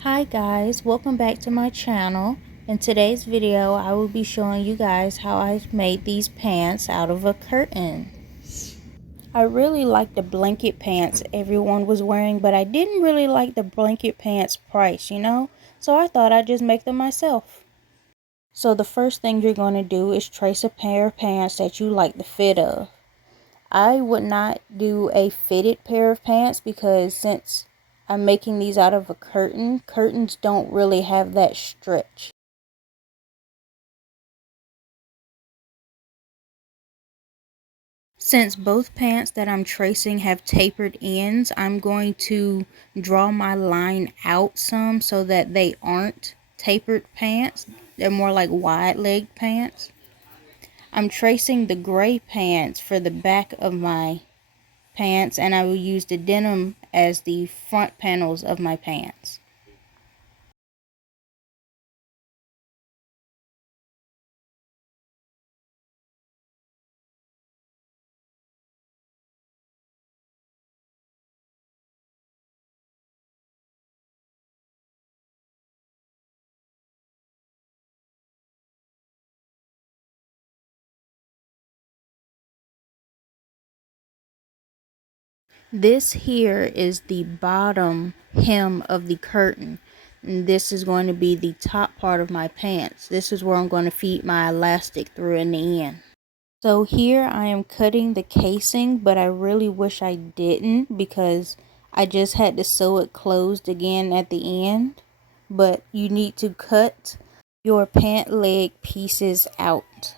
Hi guys, welcome back to my channel. In today's video, I will be showing you guys how I made these pants out of a curtain. I really like the blanket pants everyone was wearing, but I didn't really like the blanket pants price, So I thought I'd just make them myself. So the first thing you're going to do is trace a pair of pants that you like the fit of. I would not do a fitted pair of pants because since I'm making these out of a curtain, curtains don't really have that stretch. Since both pants that I'm tracing have tapered ends, I'm going to draw my line out some so that they aren't tapered pants. They're more like wide-legged pants. I'm tracing the gray pants for the back of my pants, and I will use the denim as the front panels of my pants. This here is the bottom hem of the curtain. And this is going to be the top part of my pants. This is where I'm going to feed my elastic through in the end. So here I am cutting the casing, but I really wish I didn't because I just had to sew it closed again at the end. But you need to cut your pant leg pieces out.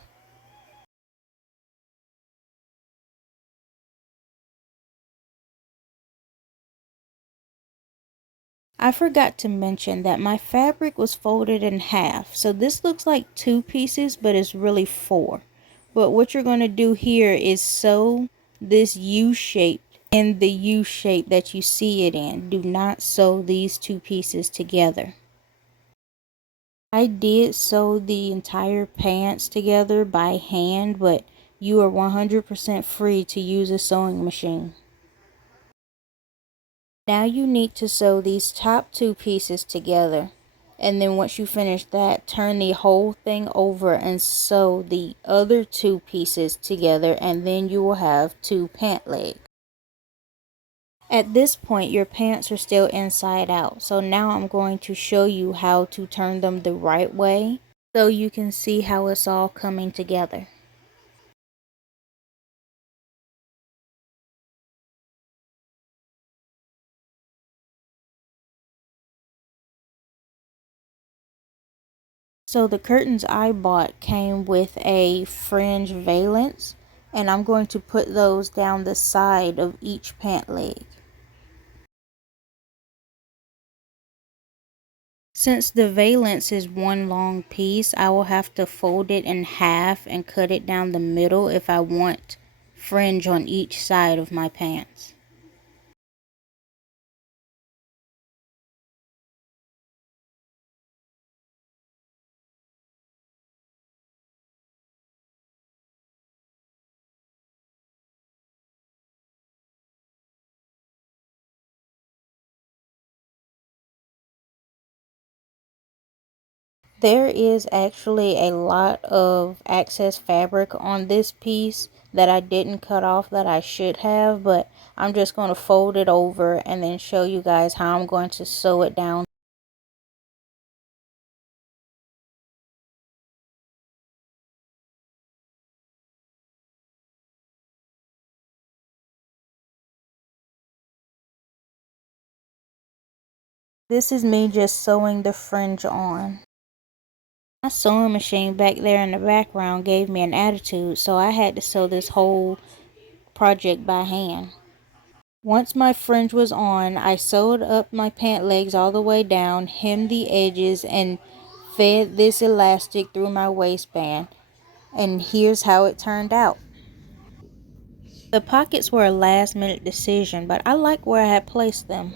I forgot to mention that my fabric was folded in half. So this looks like 2 pieces, but it's really 4. But what you're going to do here is sew this U shape in the U shape that you see it in. Do not sew these 2 pieces together. I did sew the entire pants together by hand, but you are 100% free to use a sewing machine. Now you need to sew these top 2 pieces together, and then once you finish that, turn the whole thing over and sew the other 2 pieces together, and then you will have 2 pant legs. At this point your pants are still inside out, so now I'm going to show you how to turn them the right way so you can see how it's all coming together. So the curtains I bought came with a fringe valance, and I'm going to put those down the side of each pant leg. Since the valance is one long piece, I will have to fold it in half and cut it down the middle if I want fringe on each side of my pants. There is actually a lot of excess fabric on this piece that I didn't cut off that I should have, but I'm just going to fold it over and then show you guys how I'm going to sew it down. This is me just sewing the fringe on. My sewing machine back there in the background gave me an attitude, so I had to sew this whole project by hand. Once my fringe was on, I sewed up my pant legs all the way down, hemmed the edges, and fed this elastic through my waistband. And here's how it turned out. The pockets were a last minute decision, but I like where I had placed them.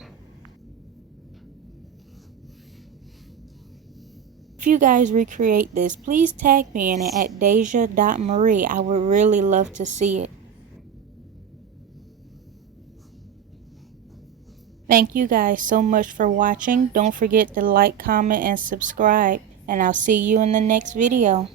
If you guys recreate this, please tag me in it at deja.marie. I would really love to see it. Thank you guys so much for watching. Don't forget to like, comment, and subscribe. And I'll see you in the next video.